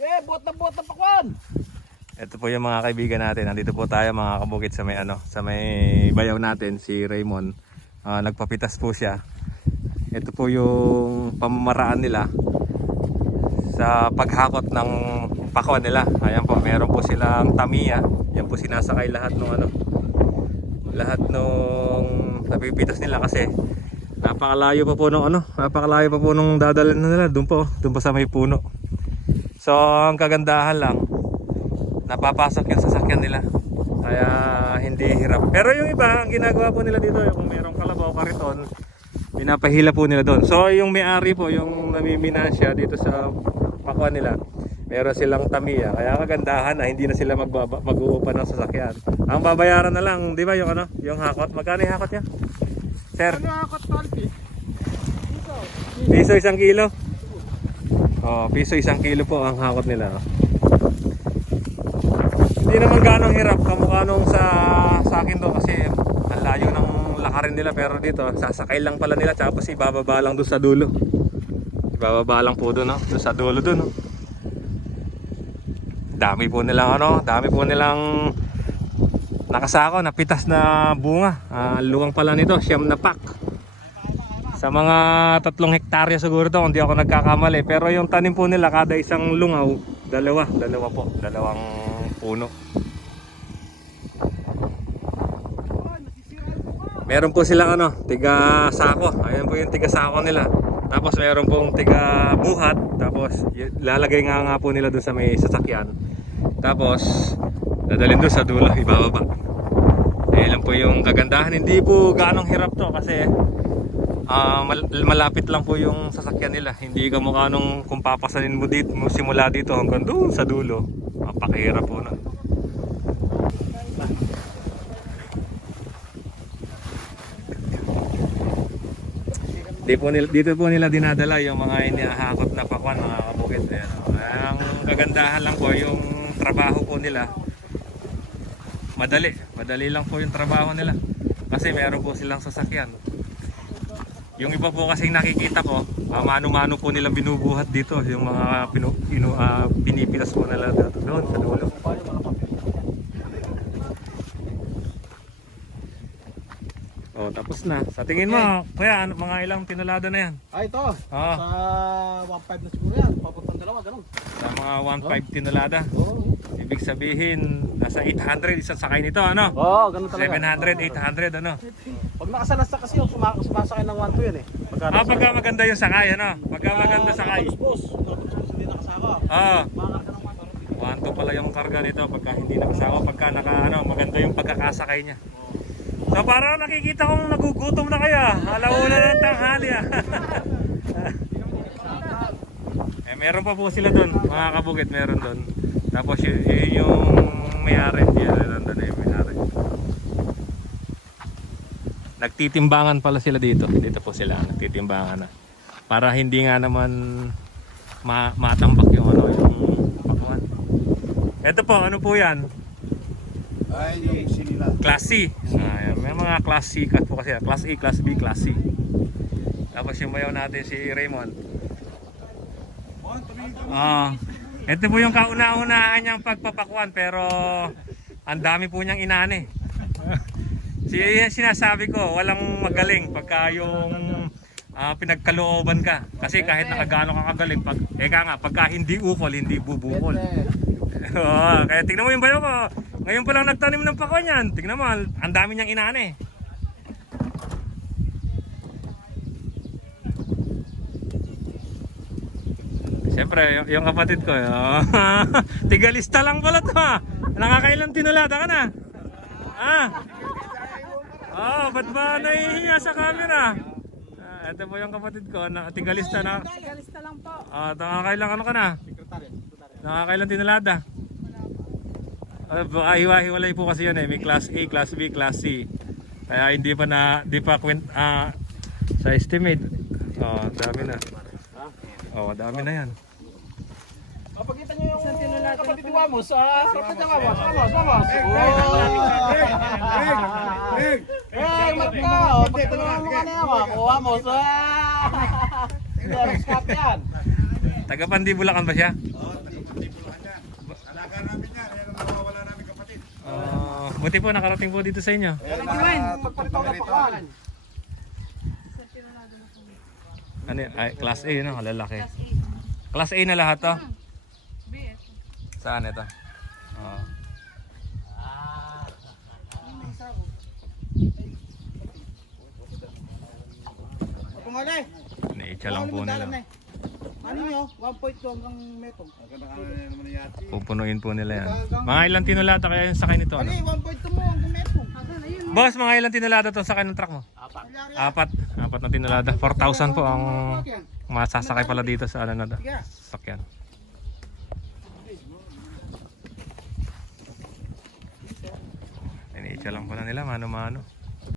Bot na pakwan. Ito po yung mga kaibigan natin. Nandito po tayo mga kabukid sa may sa may bayaw natin, si Raymond. Nagpapitas po siya. Ito po yung pamamaraan nila sa paghakot ng pakwan nila. Ayan po, meron po silang tamiya. Yan po sinasakay lahat ng lahat nung napipitas nila kasi napakalayo pa po nung dadalhin nila doon pa sa may puno. So ang kagandahan lang, napapasok yung sasakyan nila kaya hindi hirap. Pero yung iba, ang ginagawa po nila dito, kung merong kalabaw, kariton, pinapahila po nila doon. So yung may-ari po, yung namiminansya dito sa pakwan nila, meron silang tamiya, kaya kagandahan na hindi na sila mag-uupa ng sasakyan. Ang babayaran na lang, di ba, yung yung hakot. Magkano yung hakot niya, sir? Ano hakot 20? Piso 1 kilo. Piso 1 kilo po ang hakot nila. Hindi naman ganong hirap kamukha nung sa akin to kasi ang layo ng lakarin nila, pero dito sasakay lang pala nila tapos ibababa lang doon sa dulo. Ibababa lang po doon, doon sa dulo doon. Dami po nilang nakasako na pitas na bunga. Luwang pala nito, 9 na pack. Sa mga 3 hektarya siguro to, hindi ako nagkakamali. Pero yung tanim po nila, kada isang lungaw, dalawa po, dalawang puno. Meron po silang tiga sako. Ayan po yung tiga sako nila. Tapos meron pong tiga buhat. Tapos lalagay nga po nila doon sa may sasakyan. Tapos dadalhin doon sa dulo, ibababa. Ayan lang po yung kagandahan. Hindi po ganong hirap to kasi malapit lang po yung sasakyan nila. Hindi kamukha nung kung papasanin mo dito, simula dito hanggang doon sa dulo. Pakihirap po na. Dito po nila dinadala yung mga inihahakot na pakwan, mga kabukid. Ang kagandahan lang po yung trabaho po nila. Madali lang po yung trabaho nila kasi meron po silang sasakyan. Yung iba po kasing nakikita ko, mano-mano po nilang binubuhat dito yung mga pinipitas po nila doon sa dulo. Tapos na. Sa tingin mo, kuya, mga ilang tinulada na yan? Ito. Sa 1.5 na siguro yan. Papuntang 2, ganun. Sa mga 1.5 tinulada? Ibig sabihin, nasa 800 isang sakay nito, ganun talaga. 700, 800, Pag nakasalas kasi yung sumasakay ng 1.2 yan pagka maganda yung sakay, Pagka maganda sakay. Hindi nakasaka. Makakarga ng 1.2 pala yung karga nito pagka hindi nakasaka, pagka maganda yung pagkakasakay niya. So parang nakikita kong nagugutom na kaya. Alauna na ng tanghali meron pa po sila doon, mga kabukid, meron doon. Tapos yung may-ari, may-ari. Nagtitimbangan pala sila dito. Dito po sila, nagtitimbangan na. Para hindi nga naman matambak yung yung pakwan. Ito po, ano po yan? Ay, yung sinila. Class C. May mga Class C po kasi. Class A, Class B, Class C. Tapos yung bayaw natin si Raymond. Ito po yung kauna-unahan niyang pagpapakwan, pero ang dami po niyang inane. Sinasabi ko, walang magaling pagka yung pinagkalooban ka. Kasi kahit nakagaano ka kagaling, pagka hindi ukol, hindi bubukol. Kaya tingnan mo yung bayo ko. Ngayon pa lang nagtanim ng pakwan yan. Tingnan mo, ang dami niyang inane. Siyempre, yung kapatid ko, tigalista lang pala to Nakakailang tinulada ka na? Ba't ba nahihiya sa camera? Ito po yung kapatid ko, tigalista na. Tigalista lang po. Nakakailang ka na? Nakakailang tinulada? Baka hiwa-hiwalay po kasi yan may Class A, Class B, Class C. Kaya hindi pa sa estimate. Dami na. Dami na yan. Pagkita nyo yung kapatid ni Wamos, kapatid ni Wamos. Magka, pagkita nyo yung mukha na yan, Wamos. Hindi, yan. Taga Pandibulacan ba siya? Buti po nakarating po dito sa inyo. Pagpalitaw na pakawan. Ano yun? Ay, class A, no? Lalaki. Class A na lahat to? Saan ito? Oh. Pungalay. Naitsa lang po nila. Ano nyo? 1.2 hanggang metong. Pupunuin po nila yan. Mga ilang tinulata kaya yung sakay nito? Ano? 1.2 mo hanggang metong. Boss, mga ilang tinulata to sakay ng truck mo? Apat na tinulata. 4,000 po ang masasakay pala dito sa ano na sakyan. Iniitsa lang pala nila mano-mano.